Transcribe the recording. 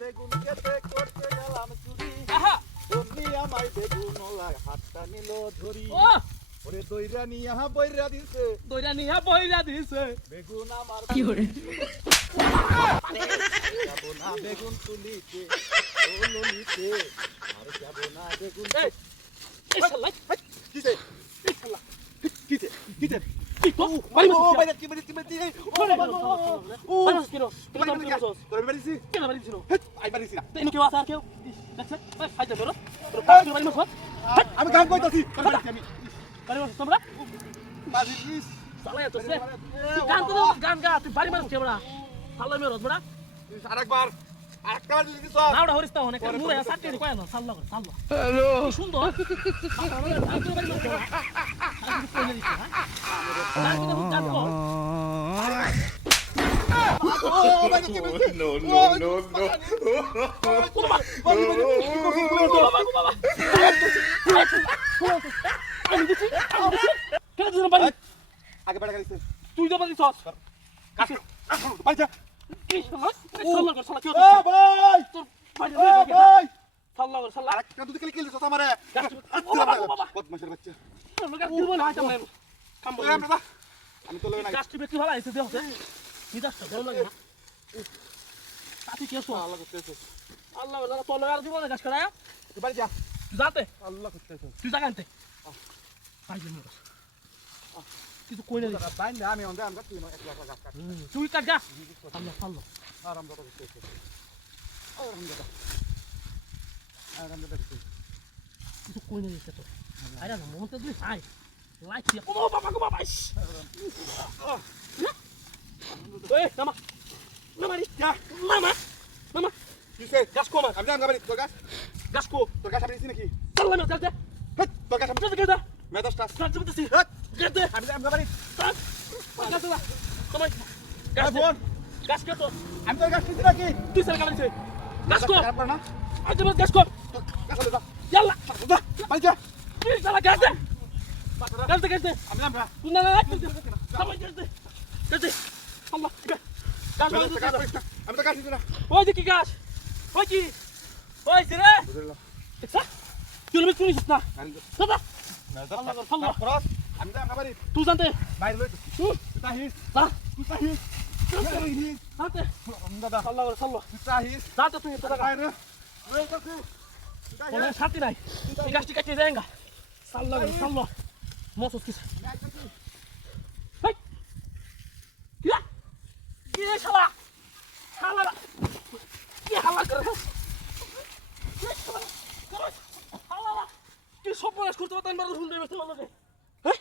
বেগুন খেতে করতে গেলাম চুরি আহা অমনি আমায় বেগুন ওলাই হাতটা নিল ধরি ও ওরে দইরা নিয়া বইরা দিছে দইরা নিয়া বইরা দিছে বেগুন আমার কি করে যাব না বেগুন তুলিতে ও ললিতে আর যাব না বেগুন এই এই শালা কিছে এই শালা কিছে কিছে কি তো বাড়ি ও বসে বাইরে কি বাইরে কি বাইরে ও বাড়ি বসে কিনো কিনো দাম কিনো সস তোর বাইরে সি কেন বাড়ি ছিল আই বাইরে সি না তেন কেউ আছে আর কেউ দেখছ ওই ফাইটা ধরো তোর বাড়ি বসে আমি গান কইতাছি আমি বাড়ি বসে তোমরা বাজি প্লিজ শালা এত সে গান তো গান গা তুই বাড়ি মারছ কেবড়া শালা মেরত বড়া আরেকবার আরেকটা বার দিছি সব নাওড়া হরিস্তা অনেক মুরে সাটকে কয় না শালা কর শালা হ্যালো কি সুন্দর তুই বাড়ি মারছ আমি কইলে দিছি হ্যাঁ আর কি গান কর ও বাইরে কি বাইরে No, no, no, no. আগে বাড়া গাইছে তুই তো বলিস কাছে বাইজা ও ভাই শালা আরেকটা দুধ খেলে খেলছিস আমারে বদমাশের বাচ্চা আমি তো লই না গাছটি বেশি ভালো আছে দেখ মিজাজটা ভালো লাগে না তাতে কি আসো আল্লাহ করতেছে আল্লাহ আল্লাহ তোর লাগা দিব না গাছ কাটা তুই বাড়ি যা যাতে আল্লাহ করতেছে তুই জায়গা আনতে পাই যাবি কিন্তু কই না বাইন না আমি অন্ধে আমরা তুই একলা গাছ কাট তুই কাট যা আল্লাহ আল্লাহ আরাম দাদা করতেছে আরাম দাদা আরাম দাদা করতেছে কিন্তু কই না দিতে তো আরে না মন তো তুই আই লাইক দিয়া ও বাবা গো বাবা এই মামা মামা রে যা মামা মামা কিসে গাছ কমা আমি যাম গাবারি তোর গাছ গাছ কো তোর গাছ আপনি নাকি চাল্লা না চালতে হেট তোর গাছ চালতে কেদা মেদাসটা চালতে বলতেছি হেট কেদে আমি যাম গাবারি চাল গাছ না কমাই গাছ বোন গাছ কে তো আমি তোর গাছ নিছি নাকি তুই সারা কামাইছে গাছ কো খারাপ না আজ বল গাছ কো গাছ লই যা ইয়াল্লা যা বাড়ি যা তুই সারা গাছ দে গাছ দে গাছ দে আমি যাম না তুই না না কমাই গাছ দে গাছ দে আল্লাহ গাছ আমি তো গাছ নিছি না ওই যে কি গাছ ওই কি ওই যে রে বুঝলা দেখছ তুই লবে তুই নিছিস না দাদা মেদাস আল্লাহ খরচ আমি যাম গাবারি তুই জানতে বাইরে লই তুই তুই তাহিস যা তুই তাহিস জানতে দাদা আল্লাহ সাল্লাহ তুই তাহিস জানতে তুই তো জায়গা বাইরে লই তো তুই কোনো শান্তি নাই এই গাছটি কাটিয়ে দেঙ্গা সাল্লাহ সাল্লাহ মসুস কিস হেই কিয়া কি রে শালা শালা কি হালা করে শালা কি সব প্রয়াস করতে পারতেন বারো শুনতে ব্যস্ত লাগে হ্যাঁ